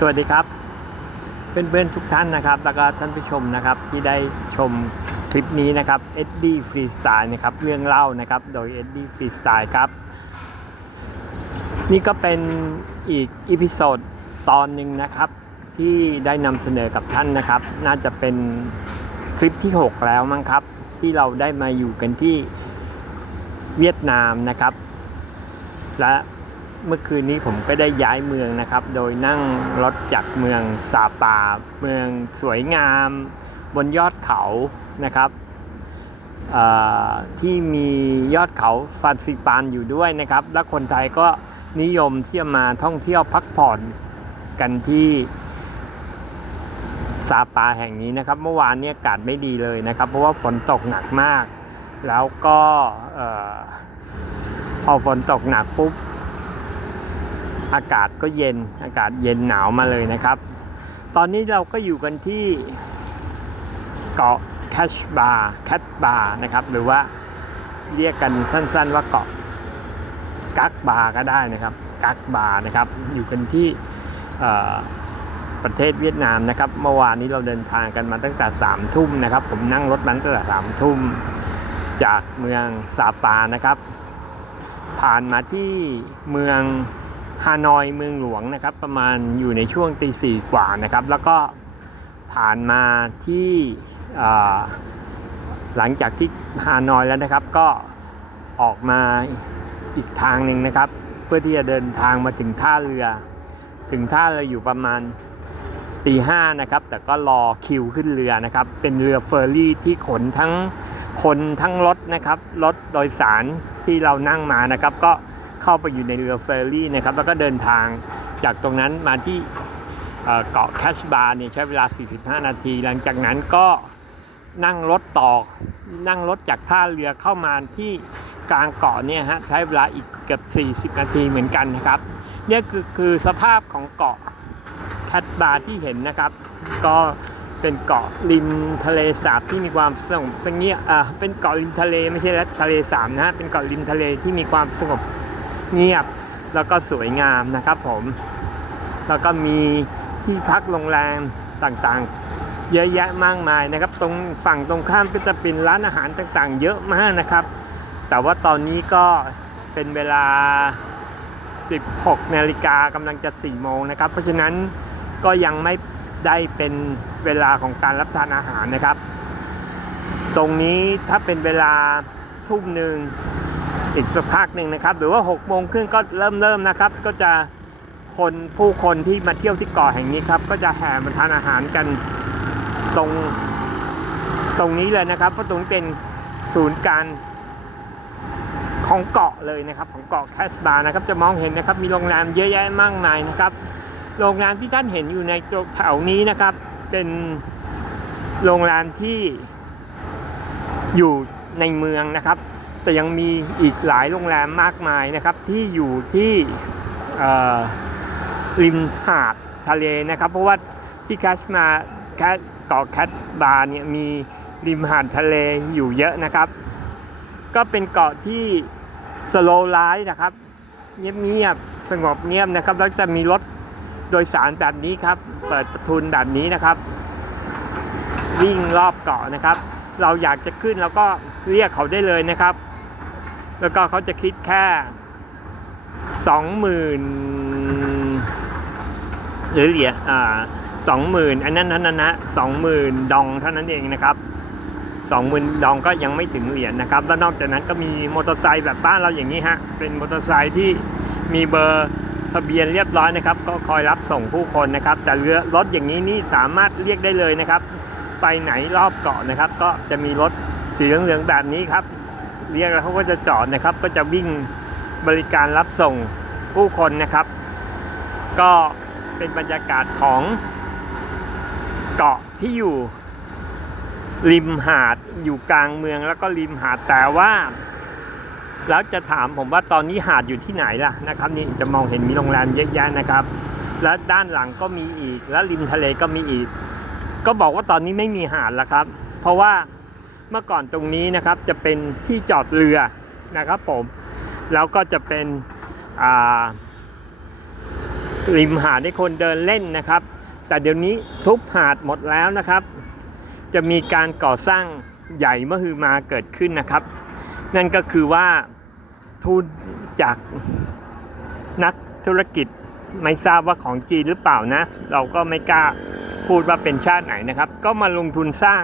สวัสดีครับ เพื่อนๆทุกท่านนะครับแล้วก็ท่านผู้ชมนะครับที่ได้ชมคลิปนี้นะครับเอ็ดดี้ฟรีสไตล์นะครับเรื่องเล่านะครับโดยเอ็ดดี้ฟรีสไตล์ครับนี่ก็เป็นอีกอีพิโซดตอนหนึ่งนะครับที่ได้นำเสนอกับท่านนะครับ น่าจะเป็นคลิปที่ 6 แล้วมั้งครับ ที่เราได้มาอยู่กันที่เวียดนามนะครับ และ เมื่อคืนนี้ผมก็ได้ย้ายเมืองนะครับ โดยนั่งรถจากเมืองซาปา เมืองสวยงาม บนยอดเขานะครับที่มียอดเขาฟันซิปานอยู่ด้วยนะครับ และคนไทยก็นิยมที่จะมาท่องเที่ยวพักผ่อนกันที่ซาปาแห่งนี้นะครับ เมื่อวานเนี่ยอากาศไม่ดีเลยนะครับ เพราะว่าฝนตกหนักมาก แล้วก็พอฝนตกหนักปุ๊บ อากาศก็เย็นอากาศเย็นหนาวมาเลยนะครับ ตอนนี้เราก็อยู่กันที่เกาะแคชบาร์แคทบาร์นะครับ หรือว่าเรียกกันสั้นๆว่าเกาะกักบาร์ก็ได้นะครับ กักบาร์นะครับ อยู่กันที่ประเทศเวียดนามนะครับ เมื่อวานนี้เราเดินทางกันมาตั้งแต่3ามทุ่มนะครับ ผมนั่งรถนั้นตั้งแต่สามทุ่มจากเมืองซาปานะครับ ผ่านมาที่เมือง ฮานอยเมืองหลวงนะครับ ประมาณอยู่ในช่วงตีสี่กว่านะครับ แล้วก็ผ่านมาที่หลังจากที่ฮานอยแล้วนะครับ ก็ออกมาอีกทางหนึ่งนะครับ เพื่อที่จะเดินทางมาถึงท่าเรือ ถึงท่าเรืออยู่ประมาณตีห้านะครับ แต่ก็รอคิวขึ้นเรือนะครับ เป็นเรือเฟอร์รี่ที่ขนทั้งคนทั้งรถนะครับรถโดยสารที่เรานั่งมานะครับ ก็ เข้าไปอยู่ในเรือเฟอร์รี่นะครับแล้วก็เดินทางจากตรงนั้นมาที่เกาะแคชบาร์เนี่ยใช้เวลา 45 นาที หลังจากนั้นก็นั่งรถต่อ นั่งรถจากท่าเรือเข้ามาที่กลางเกาะเนี่ยฮะใช้เวลาอีกเกือบ 40 นาทีเหมือนกันนะครับเนี่ยคือคือสภาพของเกาะแคทบาร์ที่เห็นนะครับ ก็เป็นเกาะริมทะเลสาบที่มีความสงบเสงี่ยมอ่าเป็นเกาะริมทะเลไม่ใช่ทะเลสาบนะฮะเป็นเกาะริมทะเลที่มีความสงบ เงียบแล้วก็สวยงามนะครับผม แล้วก็มีที่พักโรงแรมต่างๆ เยอะแยะมากมายนะครับ ตรงฝั่งตรงข้ามก็จะเป็นร้านอาหารต่างๆ เยอะมากนะครับ แต่ว่าตอนนี้ก็เป็นเวลา 16 นาฬิกากำลังจะ 4 โมงนะครับ เพราะฉะนั้นก็ยังไม่ได้เป็นเวลาของการรับทานอาหารนะครับ ตรงนี้ถ้าเป็นเวลาทุ่มหนึ่ง อีกสักพักหนึ่งนะครับ หรือว่า6โมงครึ่งก็เริ่มเริ่มนะครับ ก็จะคนผู้คนที่มาเที่ยวที่เกาะแห่งนี้ครับ ก็จะแห่มาทานอาหารกันตรงตรงนี้เลยนะครับ เพราะตรงนี้เป็นศูนย์การของเกาะเลยนะครับ ของเกาะแคสบาร์นะครับ จะมองเห็นนะครับ มีโรงแรมเยอะแยะมากมายนะครับ โรงแรมที่ท่านเห็นอยู่ในแถวนี้นะครับ เป็นโรงแรมที่อยู่ในเมืองนะครับ แต่ยังมีอีกหลายโรงแรมมากมายนะครับ ที่อยู่ที่ริมหาดทะเลนะครับ เพราะว่าที่แคชมาแคสเกาะแคสบาร์เนี่ยมีริมหาดทะเลอยู่เยอะนะครับ ก็เป็นเกาะที่สโลไลฟ์นะครับ เงียบๆสงบเงียบนะครับ แล้วจะมีรถโดยสารแบบนี้ครับ เปิดประทุนแบบนี้นะครับ วิ่งรอบเกาะนะครับ เราอยากจะขึ้นเราก็เรียกเขาได้เลยนะครับ แล้วก็เขาจะคิดแค่สองหมื่นหรือเหรียญอ่าสองหมื่นอันนั้นนั้นนะสองหมื่นดองเท่านั้นเองนะครับสองหมื่นดองก็ยังไม่ถึงเหรียญนะครับ แล้วนอกจากนั้นก็มีมอเตอร์ไซค์แบบบ้านเราอย่างนี้ฮะเป็นมอเตอร์ไซค์ที่มีเบอร์ทะเบียนเรียบร้อยนะครับ ก็คอยรับส่งผู้คนนะครับ แต่เรือรถอย่างนี้นี่สามารถเรียกได้เลยนะครับ ไปไหนรอบเกาะนะครับ ก็จะมีรถสีเหลืองๆแบบนี้ครับ เรียกแล้วเขาก็จะจอดนะครับ ก็จะวิ่งบริการรับส่งผู้คนนะครับ ก็เป็นบรรยากาศของเกาะที่อยู่ ริมหาดอยู่กลางเมืองแล้วก็ริมหาดแต่ว่าแล้วจะถามผมว่าตอนนี้หาดอยู่ที่ไหนล่ะนะครับนี่จะมองเห็นมีโรงแรมเยอะแยะนะครับ แล้วด้านหลังก็มีอีก แล้วริมทะเลก็มีอีก ก็บอกว่าตอนนี้ไม่มีหาดแล้วครับ เพราะว่าเมื่อก่อนตรงนี้นะครับจะเป็นที่จอดเรือนะครับผม แล้วก็จะเป็นริมหาดให้คนเดินเล่นนะครับ แต่เดี๋ยวนี้ทุบหาดหมดแล้วนะครับ จะมีการก่อสร้างใหญ่มหือมาเกิดขึ้นนะครับ นั่นก็คือว่าทุนจากนักธุรกิจไม่ทราบว่าของจีนหรือเปล่านะ เราก็ไม่กล้า พูดว่าเป็นชาติไหนนะครับ ก็มาลงทุนสร้าง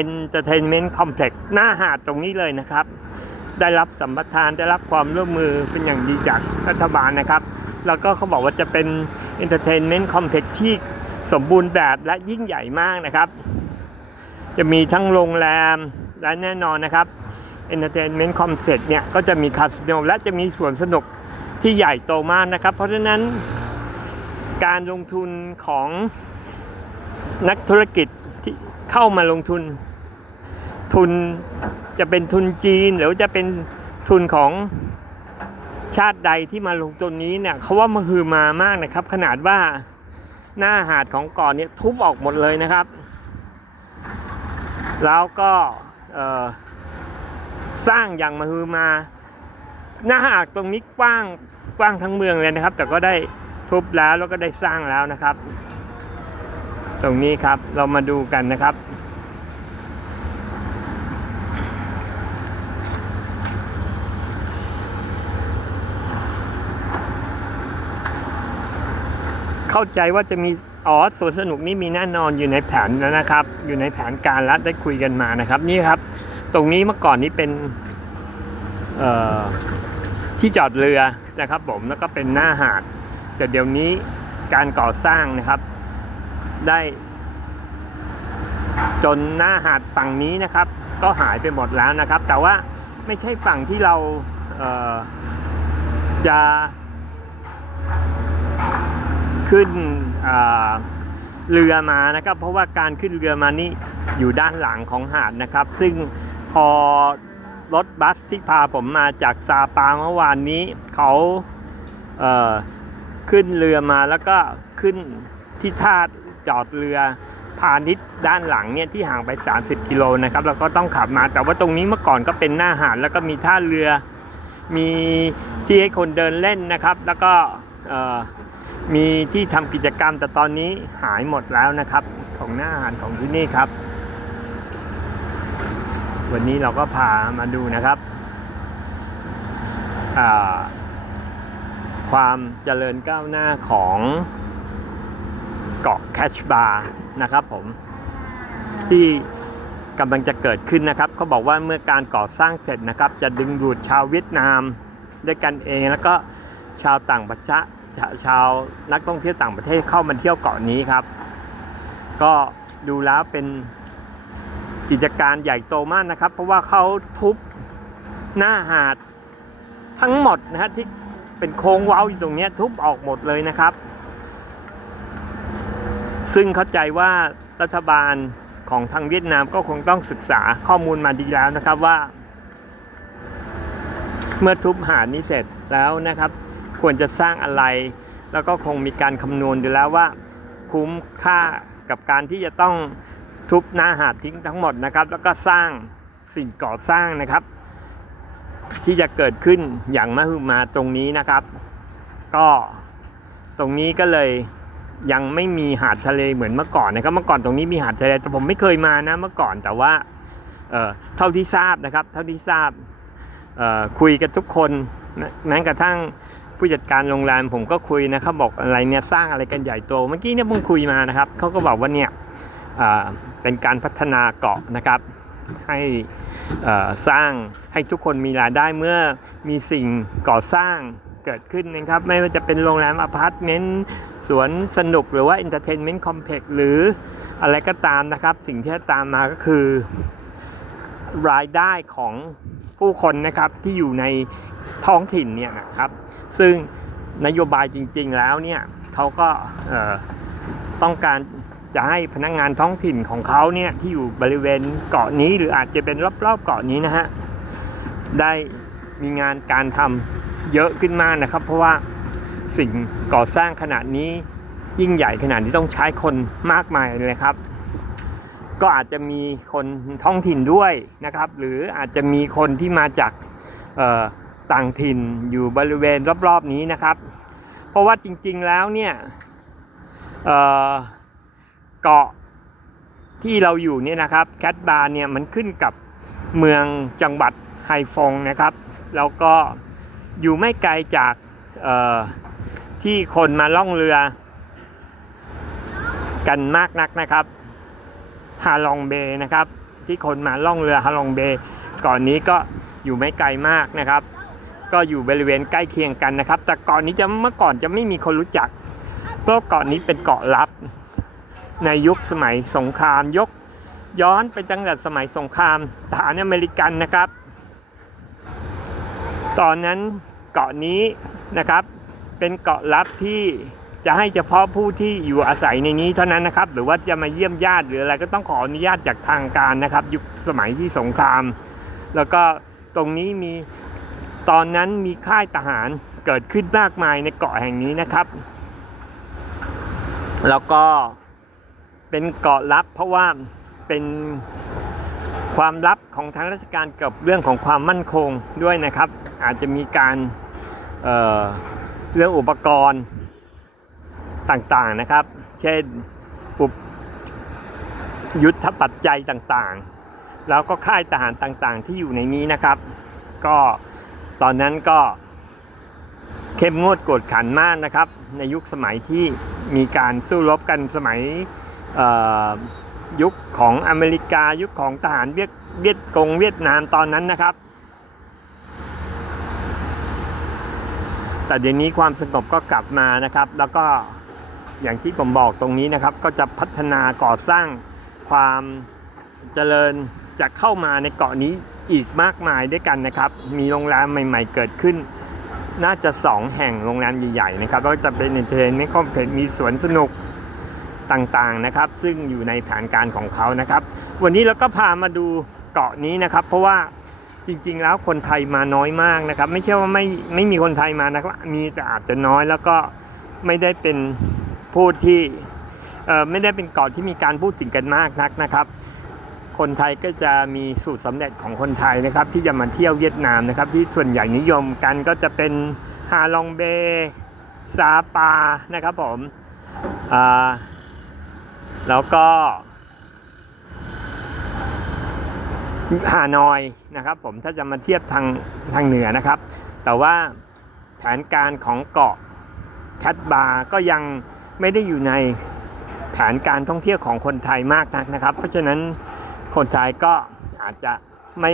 Entertainment Complex หน้าหาดตรงนี้เลยนะครับ ได้รับสัมปทานได้รับความร่วมมือเป็นอย่างดีจากรัฐบาลนะครับ แล้วก็เขาบอกว่าจะเป็น Entertainment Complex ที่สมบูรณ์แบบและยิ่งใหญ่มากนะครับ จะมีทั้งโรงแรมและแน่นอนนะครับ Entertainment Complex เนี่ยก็จะมีคาสิโนและจะมีสวนสนุกที่ใหญ่โตมากนะครับ เพราะฉะนั้นการลงทุนของ นักธุรกิจที่เข้ามาลงทุน ทุนจะเป็นทุนจีน หรือจะเป็นทุนของชาติใดที่มาลงทุนนี้เนี่ยเขาว่ามาฮือมามากนะครับ ขนาดว่าหน้าหาดของเก่อนเนี่ยทุบออกหมดเลยนะครับ แล้วก็สร้างอย่างมาฮือมา หน้าหาดตรงนี้กว้างกว้างทั้งเมืองเลยนะครับ แต่ก็ได้ทุบแล้วแล้วก็ได้สร้างแล้วนะครับ ตรงนี้ครับเรามาดูกันนะครับ เข้าใจว่าจะมีอ๋อสวนสนุกนี่มีแน่นอนอยู่ในแผนแล้วนะครับ อยู่ในแผนการแล้วได้คุยกันมานะครับ นี่ครับ ตรงนี้เมื่อก่อนนี้เป็นเอ่อที่จอดเรือนะครับผมแล้วก็เป็นหน้าหาดแต่เดี๋ยวนี้การก่อสร้างนะครับ ได้จนหน้าหาดฝั่งนี้นะครับ ก็หายไปหมดแล้วนะครับ แต่ว่าไม่ใช่ฝั่งที่เราเจะขึ้นเรือมานะครับ เพราะว่าการขึ้นเรือมานี่อยู่ด้านหลังของหาดนะครับ ซึ่งพอรถบัสที่พาผมมาจากซาปาเมื่อวานนี้เขาเขึ้นเรือมาแล้วก็ขึ้นที่ท่า จอดเรือพาณิชย์ด้านหลังเนี่ยที่ห่างไป 30 กิโลนะครับแล้วก็ต้องขับมาแต่ว่าตรงนี้เมื่อก่อนก็เป็นหน้าหาดแล้วก็มีท่าเรือมีที่ให้คนเดินเล่นนะครับ แล้วก็มีที่ทำกิจกรรมแต่ตอนนี้หายหมดแล้วนะครับ ของหน้าหารของที่นี่ครับ วันนี้เราก็พามาดูนะครับความเจริญก้าวหน้าของ เกาะแคชบาร์นะครับผมที่กำลังจะเกิดขึ้นนะครับเขาบอกว่าเมื่อการก่อสร้างเสร็จนะครับ จะดึงดูดชาวเวียดนามด้วยกันเองแล้วก็ชาวต่างประเทศชาวนักท่องเที่ยวต่างประเทศเข้ามาเที่ยวเกาะนี้ครับ ก็ดูแล้วเป็นกิจการใหญ่โตมากนะครับ เพราะว่าเขาทุบหน้าหาดทั้งหมดนะฮะที่เป็นโค้งเว้าอยู่ตรงนี้ทุบออกหมดเลยนะครับ ซึ่งเข้าใจว่ารัฐบาลของทางเวียดนามก็คงต้องศึกษาข้อมูลมาดีแล้วนะครับว่า เมื่อทุบหาดนี้เสร็จแล้วนะครับ ควรจะสร้างอะไร แล้วก็คงมีการคำนวณดูแล้วว่า คุ้มค่ากับการที่จะต้องทุบหน้าหาดทิ้งทั้งหมดนะครับ แล้วก็สร้างสิ่งก่อสร้างนะครับ ที่จะเกิดขึ้นอย่างมหึมาตรงนี้นะครับ ก็ตรงนี้ก็เลย ยังไม่มีหาดทะเลเหมือนเมื่อก่อนนะครับเมื่อก่อนตรงนี้มีหาดทะเลแต่ผมไม่เคยมานะเมื่อก่อนแต่ว่าเท่าที่ทราบนะครับ เท่าที่ทราบคุยกันทุกคนแม้กระทั่งผู้จัดการโรงแรมผมก็คุยนะครับบอกอะไรเนี่ยสร้างอะไรกันใหญ่โตเมื่อกี้เนี่ยเพิ่งคุยมานะครับเขาก็บอกว่าเนี่ยเป็นการพัฒนาเกาะนะครับ ให้สร้างให้ทุกคนมีรายได้เมื่อมีสิ่งก่อสร้าง เกิดขึ้นนะครับ ไม่ว่าจะเป็นโรงแรมอพาร์ตเมนต์สวนสนุกหรือว่า Entertainment Complex หรืออะไรก็ตามนะครับ สิ่งที่ตามมาก็คือ รายได้ของผู้คนนะครับที่อยู่ในท้องถิ่นเนี่ยนะครับ ซึ่งนโยบายจริง ๆแล้วเนี่ยเขาก็ต้องการจะให้พนักงานท้องถิ่นของเขาเนี่ยที่อยู่บริเวณเกาะนี้หรืออาจจะเป็นรอบๆเกาะนี้นะฮะได้มีงานการทำ เยอะขึ้นมากนะครับ เพราะว่าสิ่งก่อสร้างขนาดนี้ยิ่งใหญ่ขนาดนี้ต้องใช้คนมากมายเลยครับ ก็อาจจะมีคนท้องถิ่นด้วยนะครับ หรืออาจจะมีคนที่มาจากต่างถิ่นอยู่บริเวณรอบๆนี้นะครับ เพราะว่าจริงๆแล้วเนี่ยเอ่อเกาะที่เราอยู่เนี่ยนะครับแคทบาร์เนี่ยมันขึ้นกับเมืองจังหวัดไฮฟงนะครับ แล้วก็ อยู่ไม่ไกลจากที่คนมาล่องเรือกันมากนักนะครับฮาลองเบย์นะครับ ที่คนมาล่องเรือฮาลองเบย์ก่อนนี้ก็อยู่ไม่ไกลมากนะครับ ก็อยู่บริเวณใกล้เคียงกันนะครับ แต่เกาะนี้จะเมื่อก่อนจะไม่มีคนรู้จักเพราะเกาะนี้เป็นเกาะลับ ในยุคสมัยสงครามยกย้อนไปตั้งแต่สมัยสงครามทหารอเมริกันนะครับ ตอนนั้นเกาะนี้นะครับ เป็นเกาะลับที่จะให้เฉพาะผู้ที่อยู่อาศัยในนี้เท่านั้นนะครับ หรือว่าจะมาเยี่ยมญาติหรืออะไรก็ต้องขออนุญาตจากทางการนะครับ ยุคสมัยที่สงคราม แล้วก็ตรงนี้มีตอนนั้นมีค่ายทหารเกิดขึ้นมากมายในเกาะแห่งนี้นะครับ แล้วก็เป็นเกาะลับเพราะว่าเป็นความลับของทางราชการเกี่ยวกับเรื่องของความมั่นคงด้วยนะครับ อาจจะมีการเเรื่องอุปกรณ์ต่างๆนะครับ เช่นอุปยุทธปัจจัยต่างๆ แล้วก็ค่ายทหารต่างๆ ที่อยู่ในนี้นะครับ ก็ตอนนั้นก็เข้มงวดกวดขันมากนะครับ ในยุคสมัยที่มีการสู้รบกันสมัยยุคของอเมริกายุคของทหารเวียดเวียดกงเวียดนามตอนนั้นนะครับ แต่เดี๋ยวนี้ความสงบก็กลับมานะครับ แล้วก็อย่างที่ผมบอกตรงนี้นะครับ ก็จะพัฒนาก่อสร้างความเจริญจะเข้ามาในเกาะนี้อีกมากมายด้วยกันนะครับ มีโรงแรมใหม่ ๆ เกิดขึ้น น่าจะ 2 แห่งโรงแรมใหญ่ๆนะครับแล้วก็จะเป็นเอนเตอร์เทนเมนต์คอมเพล็กซ์มีสวนสนุกต่างๆนะครับ ซึ่งอยู่ในแผนการของเขานะครับ วันนี้เราก็พามาดูเกาะนี้นะครับ เพราะว่า จริงๆแล้วคนไทยมาน้อยมากนะครับ ไม่ใช่ว่าไม่ไม่มีคนไทยมานะครับ มีแต่อาจจะน้อยแล้วก็ไม่ได้เป็นผู้ที่ไม่ได้เป็นเกาะที่มีการพูดถึงกันมากนักนะครับ คนไทยก็จะมีสูตรสำเร็จของคนไทยนะครับ ที่จะมาเที่ยวเวียดนามนะครับ ที่ส่วนใหญ่นิยมกันก็จะเป็นฮาลองเบซาปานะครับผมแล้วก็ ฮานอยนะครับผมถ้าจะมาเทียบทางทางเหนือนะครับ แต่ว่าแผนการของเกาะแคทบาร์ก็ยังไม่ได้อยู่ในแผนการท่องเที่ยวของคนไทยมากนักนะครับ เพราะฉะนั้นคนไทยก็อาจจะไม่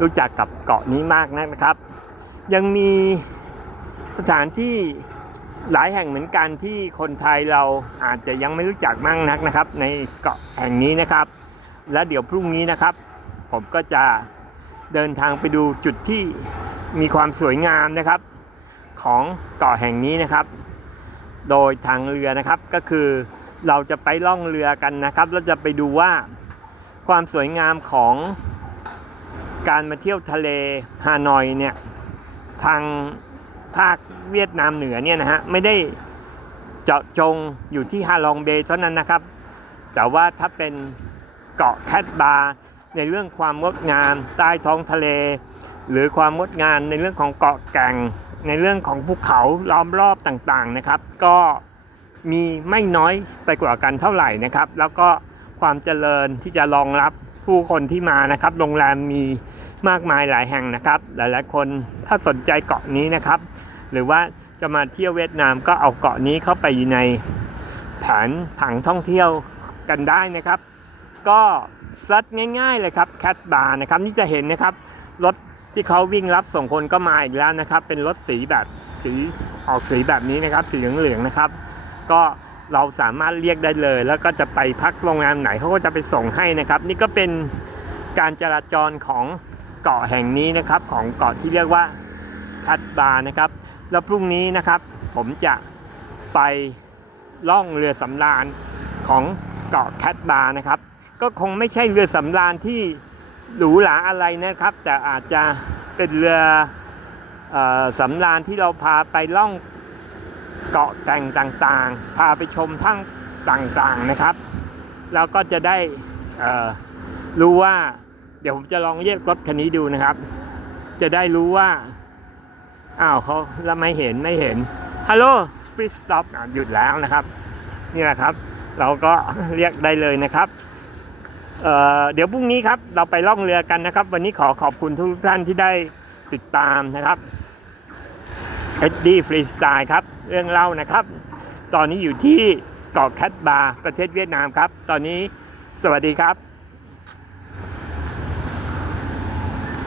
รู้จักกับเกาะนี้มากนักนะครับ ยังมีสถานที่หลายแห่งเหมือนกันที่คนไทยเราอาจจะยังไม่รู้จักมากนักนะครับ ในเกาะแห่งนี้นะครับ และเดี๋ยวพรุ่งนี้นะครับ ผมก็จะเดินทางไปดูจุดที่มีความสวยงามนะครับของเกาะแห่งนี้นะครับ โดยทางเรือนะครับก็คือเราจะไปล่องเรือกันนะครับแล้วจะไปดูว่าความสวยงามของการมาเที่ยวทะเลฮานอยเนี่ยทางภาคเวียดนามเหนือเนี่ยนะฮะไม่ได้เจาะจงอยู่ที่ฮาลองเบย์เท่านั้นนะครับ แต่ว่าถ้าเป็นเกาะแคทบาร์ ในเรื่องความงดงามใต้ท้องทะเล หรือความงดงามในเรื่องของเกาะแก่ง ในเรื่องของภูเขาล้อมรอบต่างๆนะครับ ก็มีไม่น้อยไปกว่ากันเท่าไหร่นะครับ แล้วก็ความเจริญที่จะรองรับผู้คนที่มานะครับ โรงแรมมีมากมายหลายแห่งนะครับ หลายๆคนถ้าสนใจเกาะนี้นะครับ หรือว่าจะมาเที่ยวเวียดนามก็เอาเกาะนี้เข้าไปอยู่ในแผนผังท่องเที่ยวกันได้นะครับ ก็ ซัดง่ายๆเลยครับแคทบาร์นะครับนี่จะเห็นนะครับรถที่เขาวิ่งรับส่งคนก็มาอีกแล้วนะครับ เป็นรถสีแบบสีออกสีแบบนี้นะครับ สีเหลืองๆนะครับ ก็เราสามารถเรียกได้เลย แล้วก็จะไปพักโรงแรมไหนเขาก็จะไปส่งให้นะครับ นี่ก็เป็นการจราจรของเกาะแห่งนี้นะครับ ของเกาะที่เรียกว่าคัดบาร์นะครับ แล้วพรุ่งนี้นะครับ ผมจะไปล่องเรือสำราญของเกาะแคทบาร์นะครับ ก็คงไม่ใช่เรือสำราญที่หรูหราอะไรนะครับ แต่อาจจะเป็นเรืออสำราญที่เราพาไปล่องเกาะแก่งต่างๆ พาไปชมทั้งต่างๆนะครับ แล้วก็จะได้รู้ว่า เดี๋ยวผมจะลองเรียกรถคันนี้ดูนะครับ จะได้รู้ว่า อ้าวเขาแล้วไม่เห็นไม่เห็นฮัลโหล please stop อะหยุดแล้วนะครับ นี่แหละครับ เราก็เรียกได้เลยนะครับ เดี๋ยวพรุ่งนี้ครับเราไปล่องเรือกันนะครับ วันนี้ขอขอบคุณทุกท่านที่ได้ติดตามนะครับเอ็ดดี้ฟรีสไตล์ครับ เรื่องเล่านะครับ ตอนนี้อยู่ที่เกาะแคทบาร์ประเทศเวียดนามครับ ตอนนี้สวัสดีครับ